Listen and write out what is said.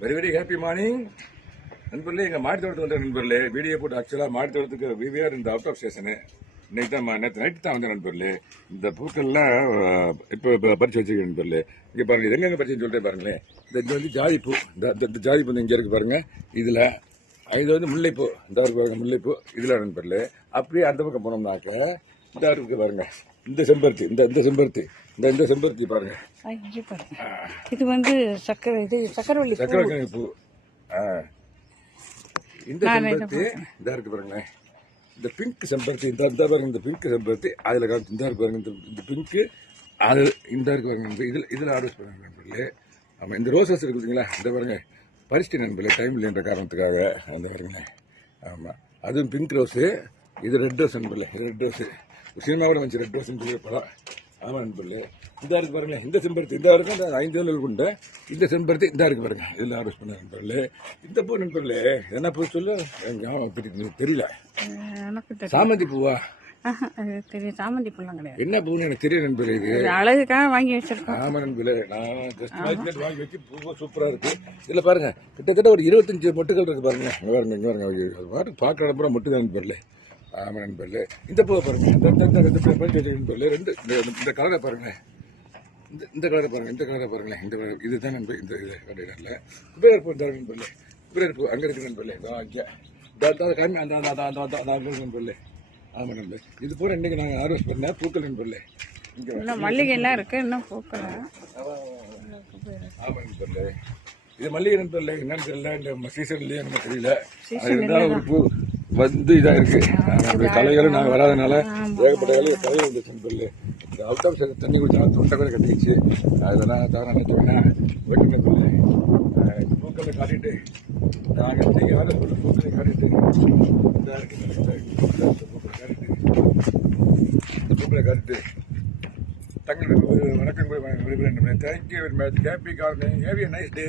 Very very happy morning நண்பர்களே. எங்கள் மாடி தோட்டத்துக்கு வந்த நண்பர்களே, வீடியோ போட்டு ஆக்சுவலாக மாடி தோட்டத்துக்கு விவிஆர் இந்த அவுட் ஆஃப் ஸ்டேஷனு. இன்னைக்கு தான் நேற்று நைட்டு தான் வந்தேன் நண்பர்களே. இந்த பூக்கள்லாம் இப்போ பறிச்சு வச்சிருக்கேன் நண்பர்களே. இங்கே பாருங்கள், இது எங்கெங்கே பறிச்சுன்னு சொல்லிட்டு பாருங்களேன். இது வந்து ஜாதி பூ, இந்த ஜாதி பூ இங்கே இருக்கு பாருங்க. இதில் இது வந்து முல்லைப்பூ, இந்த இருக்கு பாருங்க முல்லைப்பூ. இதில் நண்பர்களே அப்படியே அந்த பக்கம் போனோம்னாக்க இந்த இருக்கு பாருங்க, இந்த செம்பருத்தி, இந்த செம்பருத்தி, இந்த செம்பருத்தி பாருங்க. இது வந்து சக்கரவள்ளி பூ. இந்த செம்பருத்தி இந்த இருக்கு பாருங்களேன். இந்த பிங்க் செம்பருத்தி இந்த பாருங்க, இந்த பிங்க் செம்பருத்தி அதில் காமிச்சு இந்த இருக்கு பாருங்க. இந்த பிங்க்கு அது இந்த இருக்கு பாருங்க. இதில் ஆர்டர் பண்ணுங்க நண்பர்களே. ஆமாம், இந்த ரோசஸ் இருக்கு பார்த்தீங்களா, இந்த பாருங்க பறிச்சிட்டு நண்பர்களே, டைம் இல்லைன்ற காரணத்துக்காக அந்த பாருங்களேன். ஆமாம், அதுவும் பிங்க் ரோஸு, இது ரெட் ரோஸ் நண்பர்களே. ரெட் ரோஸு சினிமாவோட வந்துச்சு, ரெட் ரோஸ்ன்னு சொல்லி படம். ஆமாம் நண்பர்களே, இந்த இருக்கு பாருங்களேன். இந்த செம்பருத்தி இந்த இருக்கு, அந்த 5 வேலை கொண்ட இந்த செம்பருத்தி இந்த இருக்கு பாருங்க. இதில் ஆர்டர் பண்ண நண்பர்களே. இந்த பூ நண்பர்களே என்ன பூ சொல்லு, எனக்கு தெரியல. சாமந்தி பூவா? தெரியும், சாமந்தி பூலாம் கிடையாது. என்ன பூன்னு எனக்கு தெரியும் நண்பர்களே. இது அழகுக்காக வாங்கி வச்சிருக்கேன். ஆமா நண்பர்களே, நான் ஜஸ்ட் வாங்கி வச்சு பூ சூப்பரா இருக்கு. இதுல பாருங்க கிட்டத்தட்ட ஒரு 25 மொட்டுகள் இருக்கு பாருங்க. இங்க பாருங்க பார்க்குற இடம் பூரா மொட்டு தான் நண்பர்களே. ஆமா நண்பர்களே, இந்த பூவை பாருங்க, நண்பர்களே. இந்த கலரை பாருங்க, இந்த கலரை பாருங்க, இந்த கலரை பாருங்களேன். இந்த கலர் இதுதான் நண்பர். இந்த இது கடையில் குபேரர் பூ இந்த நண்பர்களே. குபேரர் பூ அங்கே இருக்கு நண்பர்களே. காமி அந்த நண்பர்களே. ஆமா நண்பர், இது பூரா இன்னைக்கு நாங்கள் ஆர்வஸ் பண்ண பூக்கள் நண்பர்களே. இன்னும் மல்லிகை எல்லாம் இருக்கு, இன்னும் பூக்கள். ஆமா நண்பர்களே, இது மல்லிகை நண்பர்களே. என்னன்னு தெரியல, இந்த சீசன்லயே நம்ம தெரியல. அது இருந்தாலும் ஒரு பூ வந்து இதா இருக்கு. தலைகளும் நாங்கள் வராதனால ஏகப்பட்ட வேலையை தலையில் வந்துச்சு நண்பர்களே. இந்த அவுட் ஆஃப் ஸ்டேஷன் தண்ணி குடிச்சா தொண்டை கூட கட்டிக்கிச்சு. அதெல்லாம் தவிர நினைச்சோன்னா வெட்டி நண்பர்களே. பூக்களை காட்டிட்டு நாங்கள் இன்னைக்கு ஆர்டர் பண்ண பூக்களை காட்டிட்டு பூக்களை காட்டிட்டு தங்களுக்கு ஒரு வணக்கம் விரும்புகிறேன். Thank you very much. Happy gardening. Have a nice day.